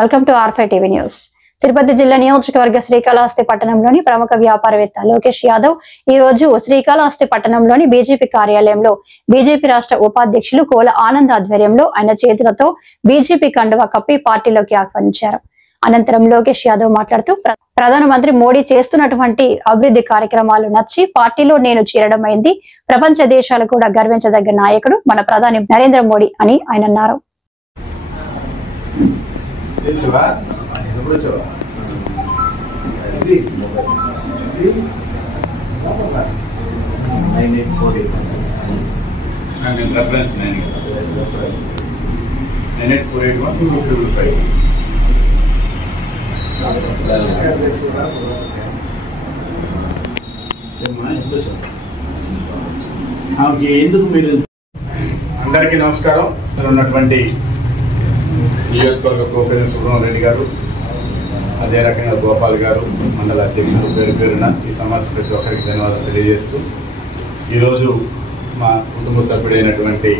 Welcome to R5 TV news. Tirupati జిల్లా నియోజకవర్గ శ్రీకాళహస్తి పట్టణంలోని ప్రముఖ వ్యాపారవేత్త లోకేష్ యాదవ్ ఈ రోజు శ్రీకాళహస్తి పట్టణంలోని బీజేపీ కార్యాలయంలో బీజేపీ రాష్ట్ర ఉపాధ్యక్షులు కోల ఆనంద్ ఆధ్వర్యంలో ఆయన చేతులతో బీజేపీ కండువా కప్పి పార్టీలోకి ఆహ్వానించారు. అనంతరం లోకేష్ యాదవ్ మాట్లాడుతూ ప్రధానమంత్రి మోడీ చేస్తున్నటువంటి అభివృద్ధి కార్యక్రమాలు నచ్చి పార్టీలో నేను చేరడమైంది. ప్రపంచ దేశాలు కూడా గర్వించదగ్గ నాయకుడు మన ప్రధాని నరేంద్ర మోడీ అని ఆయన అన్నారు. అందరికీ నమస్కారం. ఉన్నటువంటి నియోజకవర్గ కోపేరు సుబ్రహ్మణ్య రెడ్డి గారు, అదే రకంగా గోపాల్ గారు, మండల అధ్యక్షులు పేరు పేరున ఈ సమాజం ప్రతి ఒక్కరికి ధన్యవాదాలు తెలియజేస్తూ, ఈరోజు మా కుటుంబ సభ్యుడైనటువంటి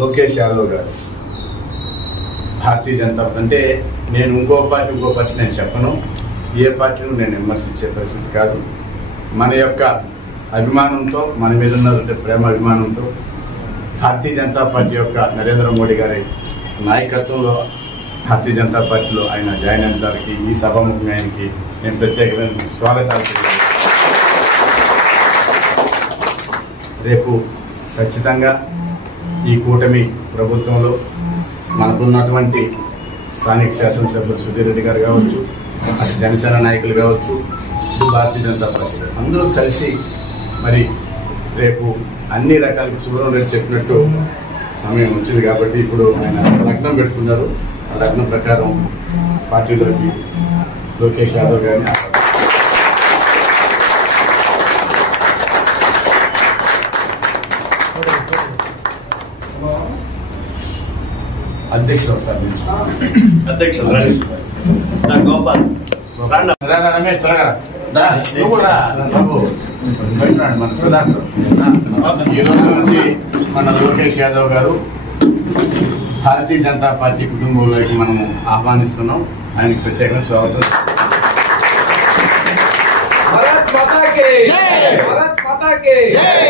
లోకేష్ యాదవ్ గారు భారతీయ జనతా అంటే నేను ఇంకో పార్టీ నేను చెప్పను, ఏ పార్టీని నేను విమర్శించే పరిస్థితి కాదు. మన యొక్క అభిమానంతో, మన మీద ఉన్నటువంటి ప్రేమ అభిమానంతో భారతీయ జనతా పార్టీ యొక్క నరేంద్ర మోడీ గారి నాయకత్వంలో భారతీయ జనతా పార్టీలో ఆయన జాయిన్ అయిన దానికి ఈ సభాముఖంగా ఆయనకి నేను ప్రత్యేకమైన స్వాగతాలు తెలియజేస్తాను. రేపు ఖచ్చితంగా ఈ కూటమి ప్రభుత్వంలో మనకున్నటువంటి స్థానిక శాసనసభ్యులు సుధీర్ రెడ్డి గారు కావచ్చు, అటు జనసేన నాయకులు కావచ్చు, ఇటు భారతీయ జనతా పార్టీ అందరూ కలిసి మరి రేపు అన్ని రకాల సుబ్రహ్మణ్య రెడ్డి చెప్పినట్టు సమయం వచ్చింది కాబట్టి ఇప్పుడు ఆయన లగ్నం పెట్టుకున్నారు. ఆ లగ్నం ప్రకారం పార్టీలోకి లోకేష్ యాదవ్ గారిని అధ్యక్షులు అధ్యక్షులు గోపాల్ రమేష్ త్వరగా బాబు మన సుధాకర్. ఈ రోజు నుంచి మన లోకేష్ యాదవ్ గారు భారతీయ జనతా పార్టీ కుటుంబంలోకి మనము ఆహ్వానిస్తున్నాం. ఆయనకు ప్రత్యేకంగా స్వాగతం. భారత్ మాతా కి జై! భారత్ మాతా కి జై!